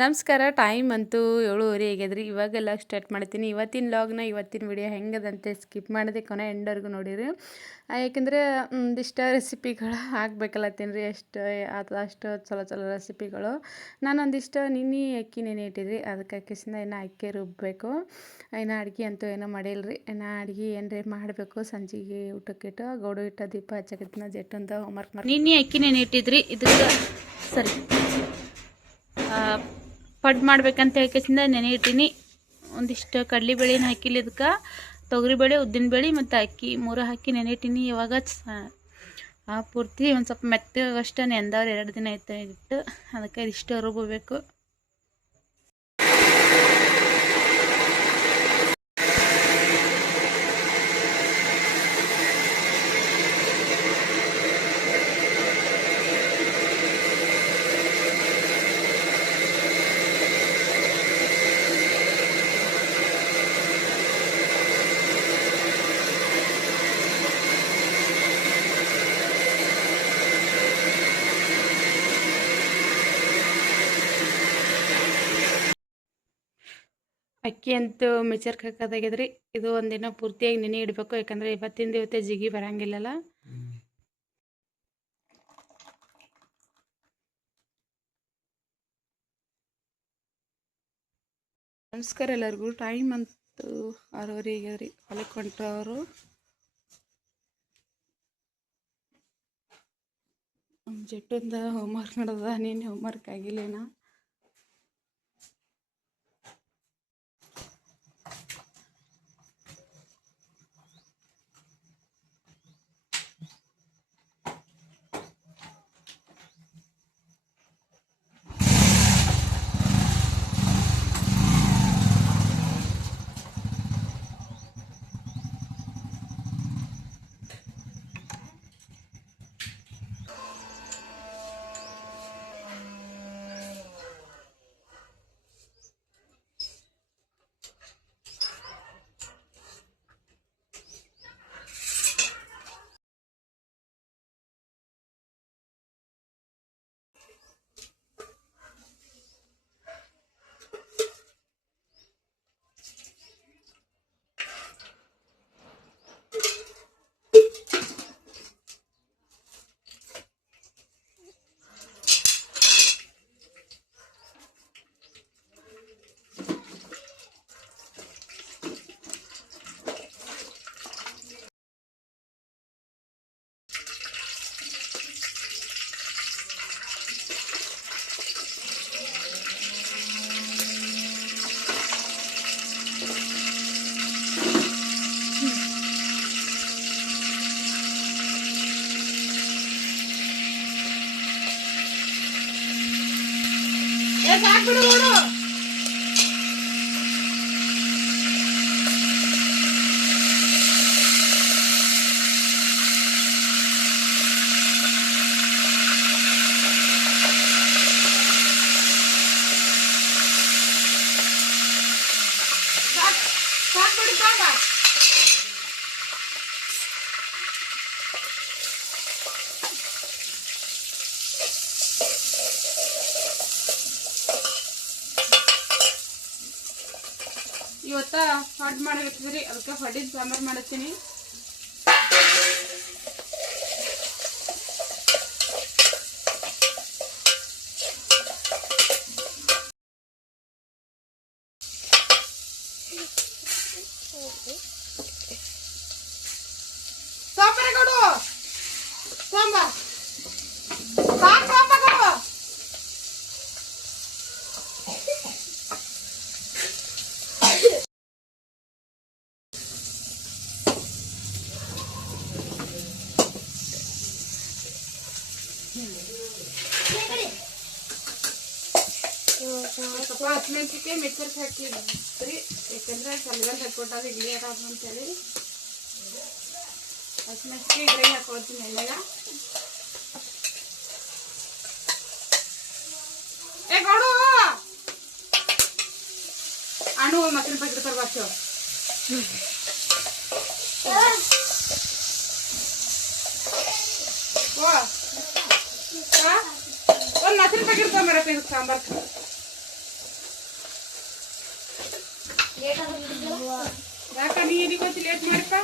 ನಮಸ್ಕಾರ, ಟೈಮ್ ಅಂತೂ ಏಳುವರೆ ಆಗ್ಯದ್ರಿ. ಇವಾಗೆಲ್ಲ ಸ್ಟಾರ್ಟ್ ಮಾಡ್ತೀನಿ. ಇವತ್ತಿನ ಲಾಗ್ನ ಇವತ್ತಿನ ವಿಡಿಯೋ ಹೆಂಗದಂತೆ ಸ್ಕಿಪ್ ಮಾಡಿದೆ ಕೊನೆ ಎಂಡರ್ಗೂ ನೋಡಿರಿ. ಯಾಕೆಂದರೆ, ಒಂದಿಷ್ಟು ರೆಸಿಪಿಗಳು ಹಾಕ್ಬೇಕಲ್ಲತ್ತೀನಿ ತಿನ್ರಿ ಎಷ್ಟು ಅದು ಅಷ್ಟು ಚಲೋ ಚಲೋ ರೆಸಿಪಿಗಳು ನಾನು ಒಂದಿಷ್ಟು ನಿನ್ನೆ ಅಕ್ಕಿ ನೆನೆ ಇಟ್ಟಿದ್ರಿ. ಅದಕ್ಕೆ ಅಕ್ಕಿಸಿಂದ ಇನ್ನು ಅಕ್ಕಿ ರುಬ್ಬಬೇಕು ಇನ್ನು ಅಡ್ಗೆ ಅಂತೂ ಏನೂ ಮಾಡಿಲ್ರಿ. ಇನ್ನು ಅಡ್ಗೆ ಏನ್ರಿ ಮಾಡಬೇಕು? ಸಂಜೆಗೆ ಊಟಕ್ಕಿಟ್ಟು ಗೌಡು ಇಟ್ಟ ದೀಪ ಹಚ್ಚಕತ್ತಿನ ಜೆಟ್ಟಂತ ಹೋಮ್ವರ್ಕ್ ಮಾಡಿ ನಿನ್ನೆ ಅಕ್ಕಿ ನೆನೆ ಇಟ್ಟಿದ್ರಿ. ಇದ್ರ ಸರಿ ಪಡ್ ಮಾಡ್ಬೇಕಂತ ಹೇಳ್ಕೆಸಿಂದ ನೆನೆ ಇಟ್ಟೀನಿ. ಒಂದಿಷ್ಟು ಕಡಲೆಬೇಳೆನ ಹಾಕಿಲ್ಲ ಇದಕ್ಕೆ ತೊಗರಿಬೇಳೆ ಉದ್ದಿನಬೇಳೆ ಮತ್ತು ಅಕ್ಕಿ ಮೂರು ಹಾಕಿ ನೆನೆ ಇಟ್ಟೀನಿ. ಇವಾಗ ಪೂರ್ತಿ ಒಂದು ಸ್ವಲ್ಪ ಮೆತ್ತಗಷ್ಟು ನೆಂದವ್ರು ಎರಡು ದಿನ ಆಯ್ತು ಇಟ್ಟು ಅದಕ್ಕೆ ಇಷ್ಟು ರುಬ್ಬಬೇಕು. ಅಕ್ಕಿ ಅಂತೂ ಮಿಚರ್ ಹಾಕೋದಾಗ್ಯದ್ರಿ ಇದು ಒಂದಿನ ಪೂರ್ತಿಯಾಗಿ ನೆನೆ ಇಡಬೇಕು. ಯಾಕಂದ್ರೆ ಇವತ್ತಿನ ಇವತ್ತೇ ಜಿಗಿ ಬರಂಗಿಲ್ಲಲ್ಲ. ನಮಸ್ಕಾರ ಎಲ್ಲರಿಗೂ. ಟೈಮ್ ಅಂತೂ ಆರೂವರೆ ರೀ ಹೊಲಕ್ಕೆ ಜೆಟ್ಟಿಂದ ಹೋಮ್ವರ್ಕ್ ಮಾಡೋದ ನೀನು ಹೋಮ್ವರ್ಕ್ ಆಗಿಲ್ಲೇನ? సాకుడు ಇವತ್ತ ಹೊಡ್ ಮಾಡಬೇಕ್ರಿ ಅದಕ್ಕೆ ಹೊಡಿದ ಸಾಂಬಾರು ಮಾಡತ್ತೀನಿ ಮೆಚ್ಚರ್ ಹಾಕಿ ರೀ ಯಾಕಂದ್ರೆ ಚಂದ್ರನ್ ಹಾಕೊಟ್ಟಾಗ ಇಡ್ಲಿ ಅದಾವ ಅಂತೇಳಿ ಹಸಿಮೆಣಸಿಗೆ ಇಡ್ಲಿ ಹಾಕೋತೀನಿ ಎಲ್ಲಾಗ ಏ ಕೊಡು ಅಣ್ಣು ಮಕ್ಕಳ ಬಗ್ಗೆ ಬರ್ಬಾರ್ದು ಒಂದು ಮಸಿನ ಬಗ್ಗೆ ಸಾಂಬಾರ್ ಯಾಕ ನೀ ಎಲ್ಲಿಗೆ ಹೋಗ್ತಿ ಲೇಟ್ ಮಾಡಿಪ್ಪ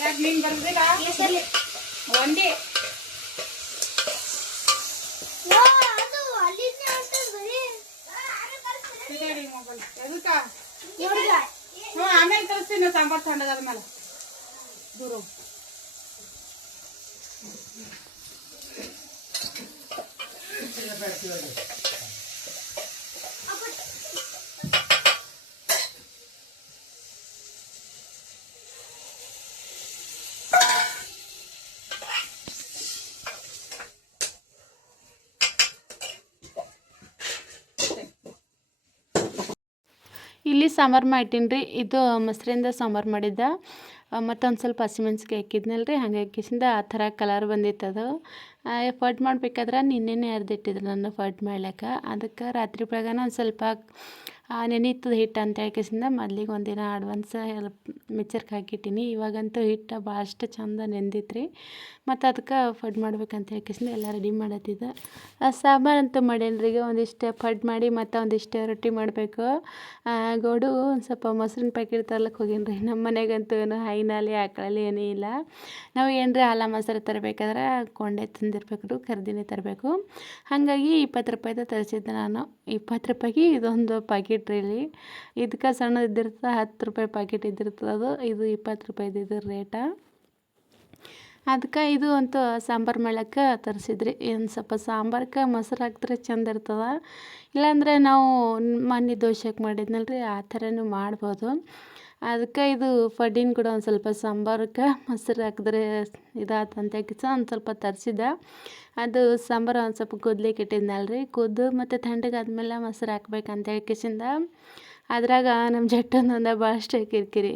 ಯಾಕೆ ನೀನು ಬರ್ದಿಲ್ಲ ಒಂದೇ ಇದೇಡಿ ಮೊಬೈಲ್ ಎದಕ್ಕ ಹ್ಞೂ ಆಮೇಲೆ ಕಳಿಸ್ತೀನಿ ಸಾಂಬಾರು ತಣ್ಣಗಾದ್ಮೇಲೆ ದೂರ ಹೋಗು. ಸಾಂಬಾರು ಮಾಡ್ತೀನಿ ರೀ. ಇದು ಮೊಸರಿಂದ ಸಾಂಬಾರು ಮಾಡಿದ್ದ. ಮತ್ತೊಂದು ಸ್ವಲ್ಪ ಹಸಿಮೆಣ್ಸಿಗೆ ಹಾಕಿದ್ನಲ್ಲ ರೀ. ಹಂಗೆ ಹಾಕಿಸಿಂದ ಆ ಥರ ಕಲರ್ ಬಂದಿತ್ತು ಅದು. ಫಡ್ ಮಾಡಬೇಕಾದ್ರೆ ನಿನ್ನೆನೇ ಅರ್ದಿಟ್ಟಿದ್ರು ನಾನು ಫಡ್ ಮಾಡ್ಲಿಕ್ಕೆ. ಅದಕ್ಕೆ ರಾತ್ರಿ ಬೆಳಗಾನ ಒಂದು ಸ್ವಲ್ಪ ನೆನೀತದ ಹಿಟ್ಟು ಅಂತ ಹೇಳ್ಕೇಸಿಂದ ಮೊದ್ಲಿಗೆ ಒಂದಿನ ಅಡ್ವಾನ್ಸ್ ಮಿಕ್ಸರ್ಗೆ ಹಾಕಿಟ್ಟಿನಿ ಇವಾಗಂತೂ ಹಿಟ್ಟು ಭಾಳಷ್ಟು ಚಂದ ನೆಂದಿತ್ತು ರೀ ಮತ್ತು ಅದಕ್ಕೆ ಫಡ್ ಮಾಡ್ಬೇಕಂತ ಹೇಳ್ಕೇಸಿಂದ ಎಲ್ಲ ರೆಡಿ ಮಾಡತ್ತಿದ್ದೆ ಸಾಂಬಾರು ಅಂತೂ ಮಾಡೇನಿ ರೀ ಈಗ ಒಂದಿಷ್ಟು ಫಡ್ ಮಾಡಿ ಮತ್ತು ಒಂದಿಷ್ಟು ರೊಟ್ಟಿ ಮಾಡಬೇಕು. ಗೋಡು ಒಂದು ಸ್ವಲ್ಪ ಮೊಸರಿನ ಪ್ಯಾಕೆಟ್ ತರ್ಲಕ್ಕೆ ಹೋಗಿನ್ರಿ. ನಮ್ಮ ಮನೆಗಂತೂ ಏನು ಹೈನಲ್ಲಿ ಆಕಳಲ್ಲಿ ಏನೂ ಇಲ್ಲ. ನಾವು ಏನರ ಹಾಲ ಮೊಸರು ತರಬೇಕಾದ್ರೆ ಕೊಂಡೆ ತಂದಿರ್ಬೇಕು ರೀ ಕರ್ದಿನೇ ತರಬೇಕು. ಹಾಗಾಗಿ ಇಪ್ಪತ್ತು ರೂಪಾಯ್ದು ತರಿಸಿದ್ದೆ ನಾನು. ಇಪ್ಪತ್ತು ರೂಪಾಯಿಗೆ ಇದೊಂದು ಪ್ಯಾಕೆಟ್ ರೀ ಇಲ್ಲಿ ಇದಕ್ಕೆ ಸಣ್ಣ ಇದ್ದಿರ್ತದೆ, ಹತ್ತು ರೂಪಾಯಿ ಪ್ಯಾಕೆಟ್ ಇದ್ದಿರ್ತದೆ ಅದು, ಇದು ಇಪ್ಪತ್ತು ರೂಪಾಯಿದು ಇದ್ರ ರೇಟ ಅದಕ್ಕೆ ಇದು ಅಂತೂ ಸಾಂಬಾರು ಮಾಡ್ಲಿಕ್ಕೆ ತರಿಸಿದ್ರಿ. ಏನು ಸ್ವಲ್ಪ ಸಾಂಬಾರ್ಗೆ ಮೊಸರು ಹಾಕಿದ್ರೆ ಚಂದ ಇರ್ತದೆ. ಇಲ್ಲಾಂದರೆ ನಾವು ಮೊನ್ನೆ ದೋಸೆಗೆ ಮಾಡಿದ್ನಲ್ಲ ರೀ ಆ ಥರನೂ ಮಾಡ್ಬೋದು. ಅದಕ್ಕೆ ಇದು ಫಡ್ಡಿನ ಕೂಡ ಒಂದು ಸ್ವಲ್ಪ ಸಾಂಬಾರಕ್ಕೆ ಮೊಸರು ಹಾಕಿದ್ರೆ ಇದಾತಂತ ಕಿಸ ಒಂದು ಸ್ವಲ್ಪ ತರಿಸಿದ್ದೆ. ಅದು ಸಾಂಬಾರು ಒಂದು ಸ್ವಲ್ಪ ಕುದ್ಲಿಕ್ಕೆ ಇಟ್ಟಿದ್ನಲ್ಲ ರೀ ಕುದ್ದು ಮತ್ತು ತಣ್ಣಗಾದ್ಮೇಲೆ ಮೊಸರು ಹಾಕ್ಬೇಕಂತ ಕಿಸಿಂದ. ಅದ್ರಾಗ ನಮ್ಮ ಜಟ್ಟನೊಂದ ಭಾಳಷ್ಟು ಕಿರಿಕಿರಿ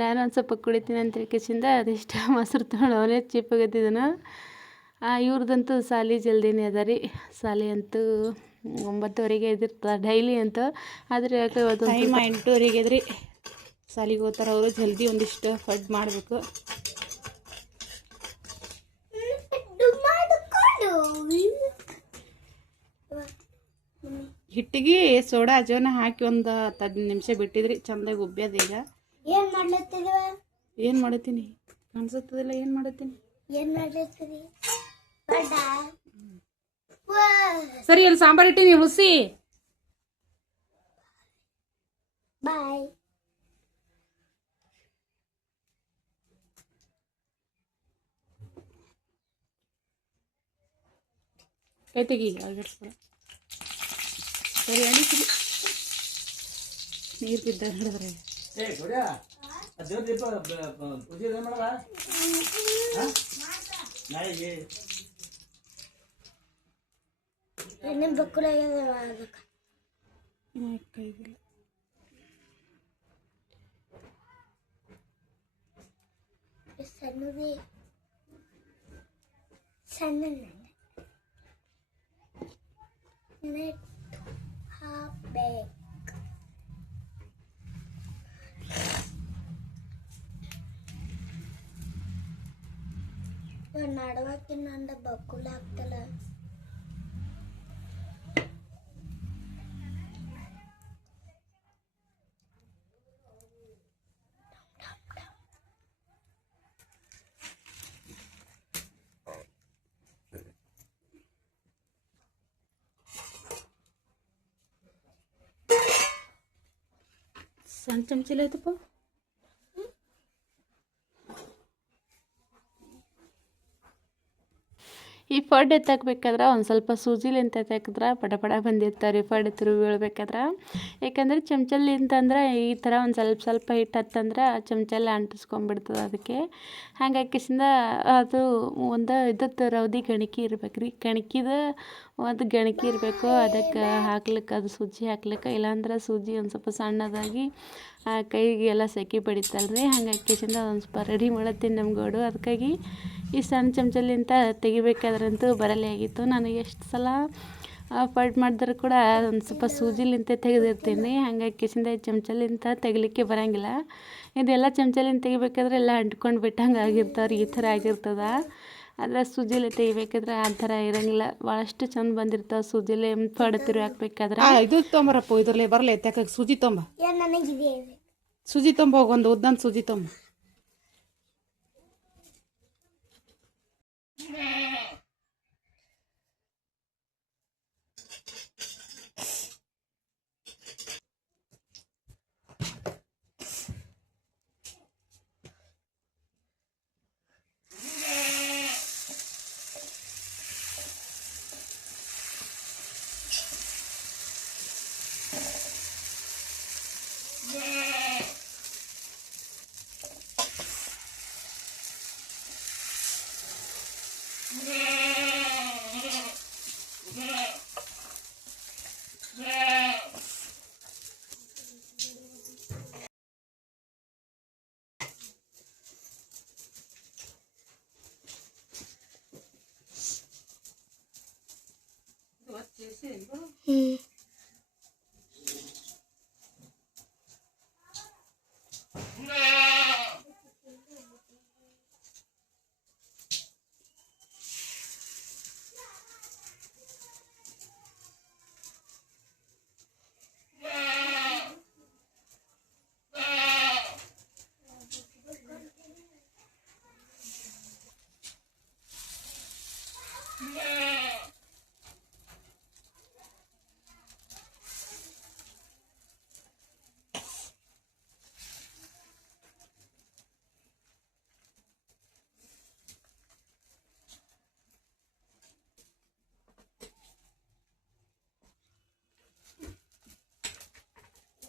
ನಾನು ಒಂದು ಸ್ವಲ್ಪ ಕುಡಿತೀನಿ ಅಂತ ಕಿಸಿಂದ ಅದಿಷ್ಟ ಮೊಸರು ತೊಗೊಂಡು ಅವನೇ ಚಿಪ್ಪಗತ್ತಿದ್ದನು ಇವ್ರದ್ದಂತೂ ಸಾಲಿ ಜಲ್ದಿನೇ ಅದ ರೀ. ಸಾಲಿ ಅಂತೂ ಒಂಬತ್ತುವರೆಗೆ ಎದ್ದಿರ್ತದೆ ಡೈಲಿ ಅಂತ. ಆದರೆ ಯಾಕೆ ಇವತ್ತು ಎಂಟುವರೆಗೆ ಎದ್ರಿ. ಸಾಲಿಗೆ ಹೋಗ್ತಾರೆ ಅವರು ಜಲ್ದಿ ಒಂದಿಷ್ಟು ಫಡ್ ಮಾಡಬೇಕು. ಹಿಟ್ಟಿಗೆ ಸೋಡಾ ಅಜೋನ ಹಾಕಿ ಒಂದು ಹದಿನೈದು ನಿಮಿಷ ಬಿಟ್ಟಿದ್ರಿ ಚಂದಾಗಿ ಉಬ್ಬ್ಯದ ಈಗ. ಏನ್ ಮಾಡ್ಲತ್ತಿಲ್ವ ಏನು ಮಾಡತ್ತೀನಿ? ಅನ್ಸುತ್ತದಿಲ್ಲ ಏನು ಮಾಡತ್ತೀನಿ? ಏನ್ ಮಾಡ್ಲತ್ತೀರಿ? ಸರಿ ಅಲ್ಲಿ ಸಾಂಬಾರು ಇಟ್ಟಿನಿ ಹುಸಿ ಬಾಯ್. ಕೈ ತೆಗಿ ಅಲ್ಗಡ್ಸ್ಬೇಡ ಸರಿ ಅಡಿಸಿರಿ ನೀರು ಬಿದ್ದ ಹಿಡಿದ್ರೆ ಏ ಗುಡ್ಯ ದೇವ್ರ ನೆಟ್ ಹಾಕ್ಬೇಕು ನಡವಕ್ಕೆ ನಂದ ಸಣ್ಣ ಚಮಚಲ ಈ ಫಡ್ ಎತ್ತಾಕ್ಬೇಕಾದ್ರೆ ಒಂದು ಸ್ವಲ್ಪ ಸೂಜಿಲಿಂತ ಎತ್ತಾಕಿದ್ರೆ ಪಡ ಪಡ ಬಂದಿರ್ತಾರೆ ರೀ ಫಡ್ ಎತ್ತರು ಬೀಳ್ಬೇಕಾದ್ರೆ. ಯಾಕಂದ್ರೆ ಚಮಚಲ್ಲಿ ಅಂತಂದ್ರೆ ಈ ಥರ ಒಂದು ಸ್ವಲ್ಪ ಸ್ವಲ್ಪ ಹಿಟ್ಟು ಹತ್ತಂದ್ರೆ ಚಮಚಲ್ಲಿ ಅಂಟಿಸ್ಕೊಂಡ್ಬಿಡ್ತದೆ ಅದಕ್ಕೆ. ಹಂಗಾಗಿ ಕಿಸಿಂದ ಅದು ಒಂದು ಇದತ್ತು ರೌದಿ ಗಣಕಿ ಇರ್ಬೇಕು ರೀ ಗಣಿಕಿದ ಒಂದು ಗಣಿಕೆ ಇರಬೇಕು. ಅದಕ್ಕೆ ಹಾಕ್ಲಿಕ್ಕೆ ಅದು ಸೂಜಿ ಹಾಕ್ಲಿಕ್ಕೆ. ಇಲ್ಲಾಂದ್ರೆ ಸೂಜಿ ಒಂದು ಸ್ವಲ್ಪ ಸಣ್ಣದಾಗಿ, ಆ ಕೈಗೆ ಎಲ್ಲ ಸೆಕೆ ಬಡಿತಲ್ಲ ರೀ ಹಂಗಾಗಿ ಕಿಸಿಂದ ಒಂದು ಸ್ವಲ್ಪ ರೆಡಿ ಮಾಡತ್ತೀನಿ ನಮ್ಮ ಗೋಡು. ಅದಕ್ಕಾಗಿ ಈ ಸಣ್ಣ ಚಮಚಲಿಂತ ತೆಗಿಬೇಕಾದ್ರಂತೂ ಬರಲೇ ಆಗಿತ್ತು. ನಾನು ಎಷ್ಟು ಸಲ ಫಡ್ ಮಾಡಿದ್ರೆ ಕೂಡ ಒಂದು ಸ್ವಲ್ಪ ಸೂಜಿಲಿಂತ ತೆಗೆದಿರ್ತೀನಿ. ಹಂಗಾಗಿ ಕಿಸಿಂದ ಈ ಚಮಚಲಿಂತ ತೆಗಿಲಿಕ್ಕೆ ಬರೋಂಗಿಲ್ಲ. ಇದೆಲ್ಲ ಚಮಚಲಿಂದ ತೆಗಿಬೇಕಾದ್ರೆ ಎಲ್ಲ ಅಂಟ್ಕೊಂಡು ಬಿಟ್ಟಂಗೆ ಆಗಿರ್ತಾವ್ರಿ. ಈ ಥರ ಆಗಿರ್ತದೆ. ಆದರೆ ಸುಜಿಲೆ ತೆಗಿಬೇಕಾದ್ರೆ ಆ ಥರ ಇರಂಗಿಲ್ಲ. ಭಾಳಷ್ಟು ಚಂದ ಬಂದಿರ್ತಾವೆ ಸುಜಿಲೆ ಪಡತಿರು ಹಾಕ್ಬೇಕಾದ್ರೆ. ಆ ಇದು ತೊಂಬರಪ್ಪ ಇದರಲ್ಲಿ ಬರಲೇ ತಕ್ಕ ಸುಜಿ ತೊಂಬ. ಸುಜಿ ನನಗಿದೆ ಸೂಜಿ ತೊಂಬ ಒಂದು ಉದ್ದಂತ ಸುಜಿ ತೊಂಬ. 嗯。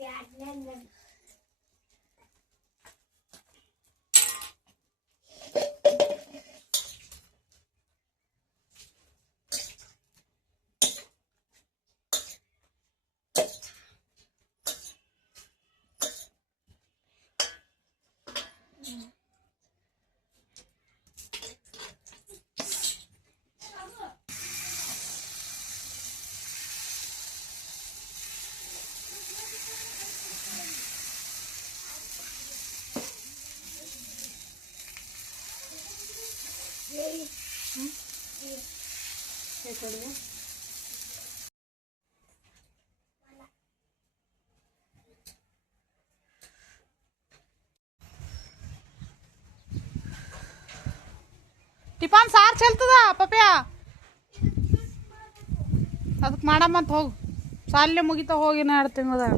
Yeah, Adnan ಹ್ಮ್ ಟಿಫಾನ್ ಸಾರು ಚೆಲ್ತದ, ಪಪ್ಯ? ಅದಕ್ಕೆ ಮಾಡಮ್ಮಂತ ಹೋಗು. ಸಾಲೆ ಮುಗಿತಾ ಹೋಗಿ ಎರಡು ತಿಂಗಳದಾಗ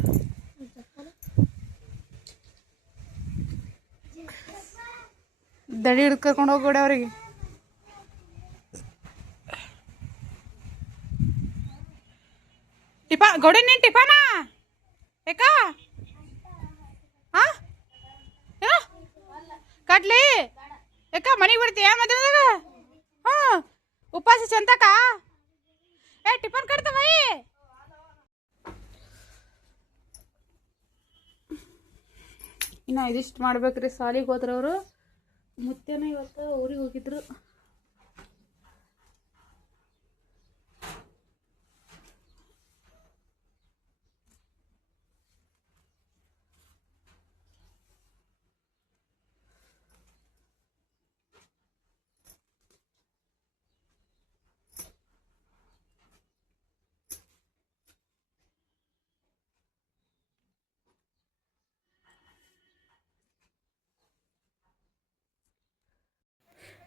ದಡಿ ಹಿಡ್ದು ಕರ್ಕೊಂಡು ಅವ್ರಿಗೆ. ಟಿಫಾ ಗೌಡ ನೀನು ಟಿಫಾನಾ? ಏಕ? ಹಾ ಏನೋ? ಕಟ್ಲಿ ಏಕ, ಮನೆಗೆ ಬರ್ತೀಯ ಮಧ್ಯಾಹ್ನದಾಗ? ಹಾಂ, ಉಪವಾಸ ಚಂತಕ ಏ, ಟಿಫನ್ ಕಟ್ತವ ಇನ್ನು ಇದಿಷ್ಟು ಮಾಡ್ಬೇಕ್ರಿ, ಸಾಲಿಗೆ ಹೋದ್ರವ್ರು. ಮುತ್ತೆನ ಇವತ್ತು ಊರಿಗೆ ಹೋಗಿದ್ರು.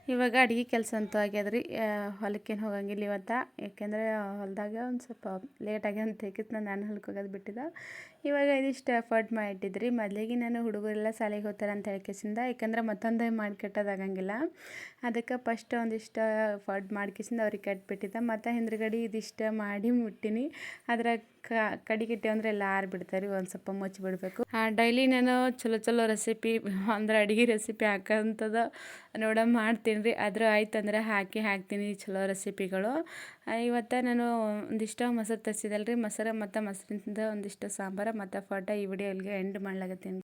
ಇವಾಗ ಅಡುಗೆ ಕೆಲಸ ಅಂತೂ ಆಗ್ಯದ್ರಿ. ಹೊಲಕ್ಕೇನು ಹೋಗಂಗಿಲ್ಲ ಇವತ್ತು. ಯಾಕೆಂದರೆ ಹೊಲದಾಗ ಒಂದು ಸ್ವಲ್ಪ ಲೇಟಾಗಿ ಅಂತ ಹೇಗಿತ್ತು ನಾನು ಹೊಲಕ್ಕೆ ಹೋಗೋದು ಬಿಟ್ಟಿದ್ದೆ. ಇವಾಗ ಇದಿಷ್ಟು ಎಫರ್ಟ್ ಮಾಡಿಟ್ಟಿದ್ರಿ ಮೊದಲಿಗೆ ನಾನು ಹುಡುಗರೆಲ್ಲ ಶಾಲೆಗೆ ಹೋಗ್ತಾರೆ ಅಂತ ಹೇಳ್ಕೇಸಿಂದ, ಯಾಕಂದ್ರೆ ಮತ್ತೊಂದು ಮಾಡಿ ಅದಕ್ಕೆ ಫಸ್ಟ್ ಒಂದಿಷ್ಟು ಎಫರ್ಟ್ ಮಾಡ್ಕೇಸಿಂದ ಅವ್ರಿಗೆ ಕಟ್ಬಿಟ್ಟಿದ್ದೆ. ಮತ್ತು ಹಿಂದ್ಗಡೆ ಇದಿಷ್ಟು ಮಾಡಿ ಮುಟ್ಟಿನಿ. ಅದರ ಕಡಿಗಿಟ್ಟೆ ಅಂದರೆ ಎಲ್ಲ ಆರ್ಬಿಡ್ತಾರೆ ಒಂದು ಸ್ವಲ್ಪ ಮುಚ್ಚಿ ಬಿಡಬೇಕು. ಡೈಲಿ ನಾನು ಚಲೋ ಚಲೋ ರೆಸಿಪಿ ಅಂದ್ರೆ ಅಡುಗೆ ರೆಸಿಪಿ ಹಾಕೋಂಥದ್ದು ನೋಡ ಮಾಡ್ತೀನಿ ರೀ ಆದರೂ ಆಯ್ತಂದ್ರೆ ಹಾಕಿ ಹಾಕ್ತೀನಿ, ಚಲೋ ರೆಸಿಪಿಗಳು ಇವತ್ತು ನಾನು ಒಂದಿಷ್ಟು ಮೊಸರು ತರಿಸಿದಲ್ರಿ. ಮೊಸರು ಮತ್ತು ಮೊಸರಿಂದ ಒಂದಿಷ್ಟು ಸಾಂಬಾರು ಮತ್ತು ಫಟ ಈ ವಿಡಿಯೋ ಇಲ್ಲಿಗೆ ಎಂಡ್ ಮಾಡ್ಲಾಗತ್ತೀನಿ